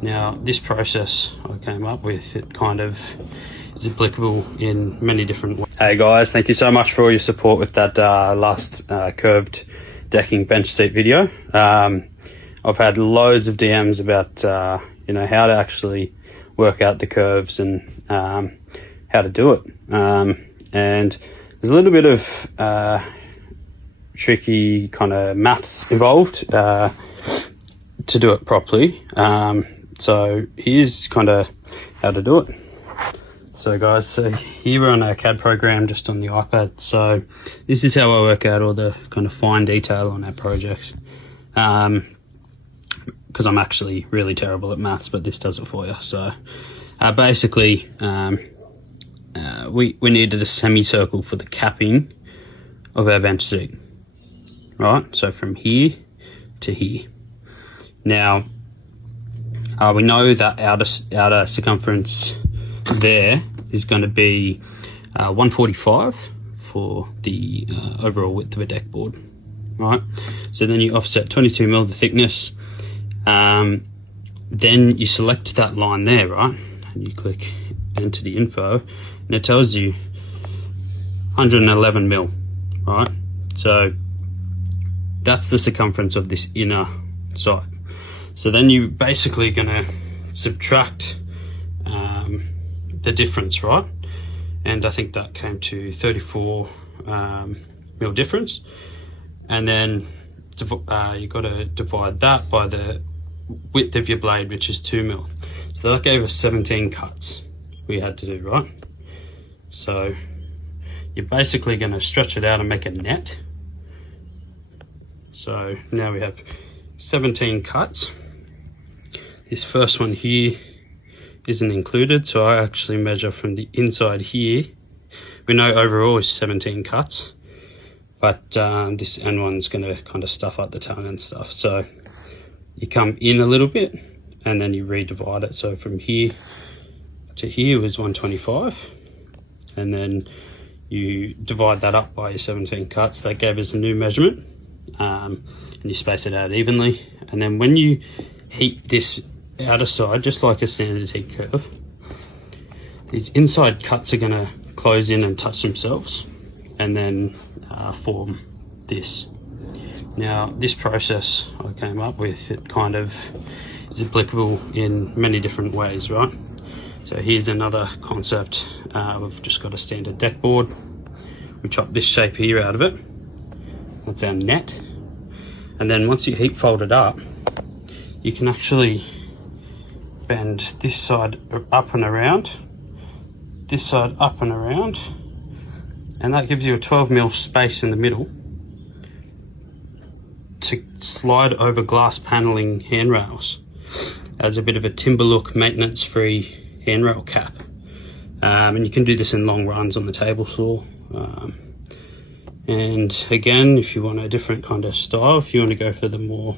Now this process I came up with, it kind of is applicable in many different ways. Hey guys, thank you so much for all your support with that last curved decking bench seat video. I've had loads of DMs about you know, how to actually work out the curves and how to do it, and there's a little bit of tricky kind of maths involved to do it properly. So here's kind of how to do it. So guys, so here we're on our CAD program just on the iPad. So this is how I work out all the kind of fine detail on our project. Because I'm actually really terrible at maths, but this does it for you. So basically, we needed a semicircle for the capping of our bench seat, right? So from here to here. Now, we know that outer circumference there is going to be 145 for the overall width of a deck board, right? So then you offset 22 mil the thickness. Then you select that line there, right? And you click enter the info, and it tells you 111 mil, right? So that's the circumference of this inner side. So then you're basically gonna subtract the difference, right? And I think that came to 34 mil difference. And then you got to divide that by the width of your blade, which is 2 mil. So that gave us 17 cuts we had to do, right? So you're basically going to stretch it out and make a net. So now we have 17 cuts. This first one here isn't included, so I actually measure from the inside here. We know overall is 17 cuts, but this end one's going to kind of stuff up the tongue and stuff. So you come in a little bit and then you redivide it. So from here to here was 125, and then you divide that up by your 17 cuts. That gave us a new measurement, and you space it out evenly. And then when you heat this outer side, just like a standard heat curve, these inside cuts are going to close in and touch themselves and then form this. Now this process I came up with, it kind of is applicable in many different ways, right? So here's another concept. We've just got a standard deck board. We chop this shape here out of it. That's our net. And then once you heat fold it up, you can actually bend this side up and around, this side up and around, and that gives you a 12 mil space in the middle to slide over glass paneling handrails as a bit of a timber look, maintenance free handrail cap. And you can do this in long runs on the table saw. And again, if you want a different kind of style, if you want to go for the more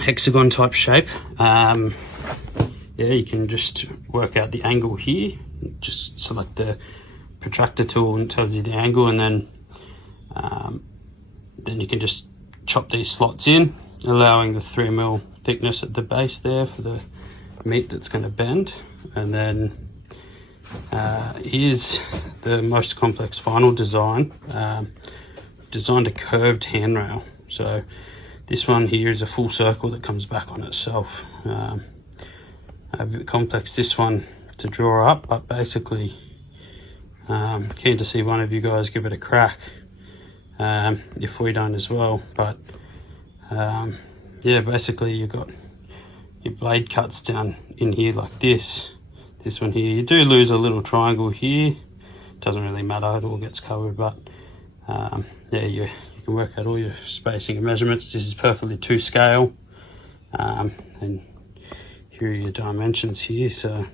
hexagon type shape, yeah, you can just work out the angle here. Just select the protractor tool and it tells you the angle, and then you can just chop these slots in, allowing the 3 mil thickness at the base there for the meat that's going to bend. And then here's the most complex final design. Designed a curved handrail. So this one here is a full circle that comes back on itself. A bit complex, this one, to draw up, but basically keen to see one of you guys give it a crack, if we don't as well. But yeah, basically you've got your blade cuts down in here like this one here. You do lose a little triangle here, doesn't really matter, it all gets covered. But yeah, you can work out all your spacing and measurements. This is perfectly to scale, and here are your dimensions here. So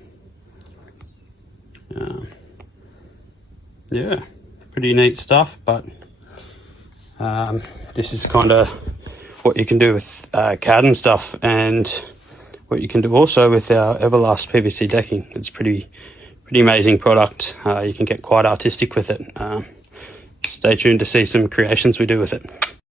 yeah, pretty neat stuff. But this is kind of what you can do with CAD and stuff, and what you can do also with our Eva-Last PVC decking. It's pretty amazing product. You can get quite artistic with it. Stay tuned to see some creations we do with it.